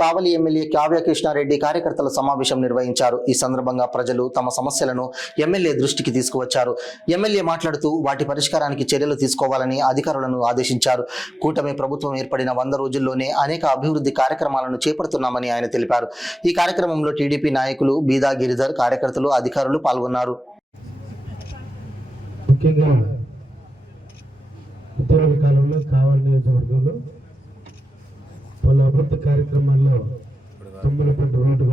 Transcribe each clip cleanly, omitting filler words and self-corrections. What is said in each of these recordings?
కావలి MLA Kavya Krishna Reddy కార్యకర్తల సమావేశం నిర్వహించారు. ఈ సందర్భంగా ప్రజలు తమ సమస్యలను ఎమ్మెల్యే దృష్టికి తీసుకువచ్చారు. ఎమ్మెల్యే మాట్లాడుతూ వాటి పరిష్కారానికి చర్యలు తీసుకోవాలని అధికారులను ఆదేశించారు. కూటమి ప్రభుత్వం ఏర్పడిన 100 రోజుల్లోనే అనేక అభివృద్ధి కార్యక్రమాలను చేపడుతున్నామని ఆయన తెలిపారు. ఈ కార్యక్రమంలో టీడీపీ నాయకులు బీదా గిరిధర్, కార్యకర్తలు, అధికారులు పాల్గొన్నారు. ముఖ్యంగా ఉత్తరాది కాలంలో కావలి నియోజకవర్గంలో పలు అభివృద్ధి కార్యక్రమాల్లో తుమ్మలపేట రోడ్డు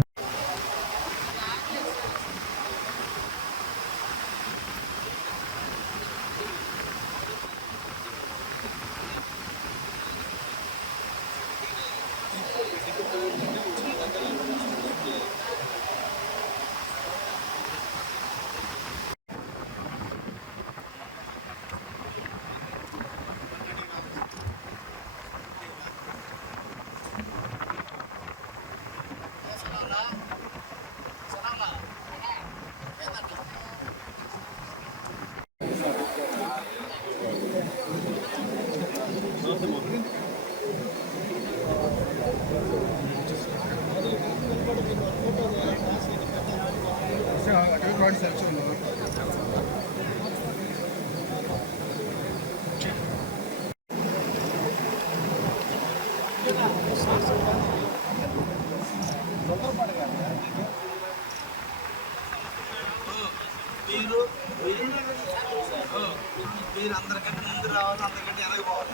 మీరు అందరికంటే ముందు రావాలి, అందరికంటే వెనకపోవాలి.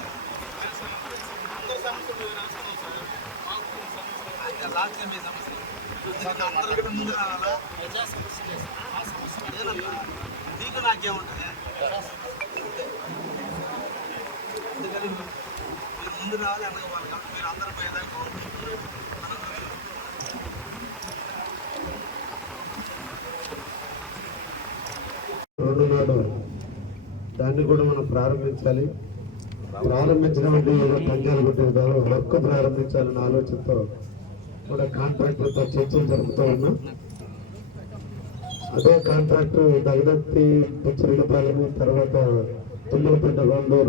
లాస్ట్ టైం సమస్య అందరికంటే ముందు రావాలా? మీకు నాకేముంటుంది? అందుకని మీరు ముందు రావాలి, వెనకపోవాలి. కాబట్టి మీరు అందరూ పోయేదాకా దాన్ని కూడా మనం ప్రారంభించాలి. ప్రారంభించడం అంటే ఏదో పంచాలు కొట్టేది కాదు, వర్క్ ప్రారంభించాలన్న ఆలోచనతో కూడా కాంట్రాక్టర్తో చర్చలు జరుపుతూ ఉన్నాం. అదే కాంట్రాక్టర్ దగదత్తి, పుచ్చిరెడ్డిపాలెం, తర్వాత తుమ్మలపేట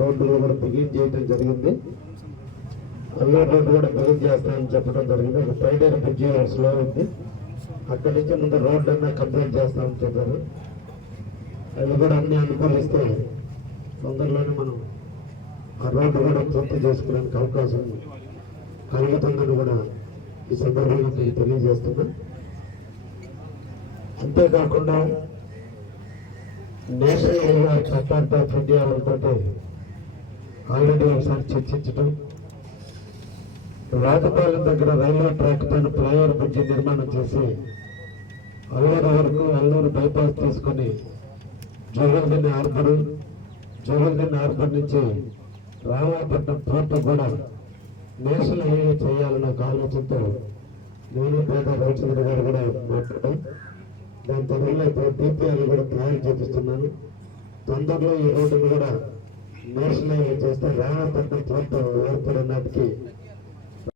రోడ్డులో కూడా బిగిన్ చేయడం జరిగింది. అల్లూరు రోడ్డు కూడా బిగిన్ చేస్తామని చెప్పడం జరిగింది. ఒక ఫ్రైడే బ్రిడ్జి స్లో ఉంది, అక్కడి నుంచి ముందు రోడ్డు అన్నా కంప్లీట్ చేస్తామని చెప్పారు. అవి కూడా అన్ని అనుకూలిస్తే తొందరలోనే మనం ఆ రోడ్డు కూడా పూర్తి చేసుకోవడానికి అవకాశం కలుగుతుందని కూడా ఈ సందర్భంగా తెలియజేస్తున్నా. అంతేకాకుండా national highway authority of India వాళ్ళతో ఆల్రెడీ ఒకసారి చర్చించడం, రాజపాలెం దగ్గర రైల్వే ట్రాక్ పైన ఫ్లైఓవర్ బ్రిడ్జి నిర్మాణం చేసి అల్లూరు వరకు అల్లూరు బైపాస్ తీసుకొని జోగుల్దిన్న హార్బర్ నుంచి రామాపట్నం పోర్టు కూడా నేషనల్ హైవే చేయాలన్న ఒక ఆలోచనతో నేను పేద రవిచంద్ర గారు కూడా మాట్లాడాం. దాని తొందరలో ఇప్పుడు డిపిఆర్ కూడా తయారు చేపిస్తున్నాను. తొందరలో ఈ రోడ్డును కూడా నేషనల్ హైవే చేస్తే రామాపట్నం పోర్టు ఏర్పడిన నాటికి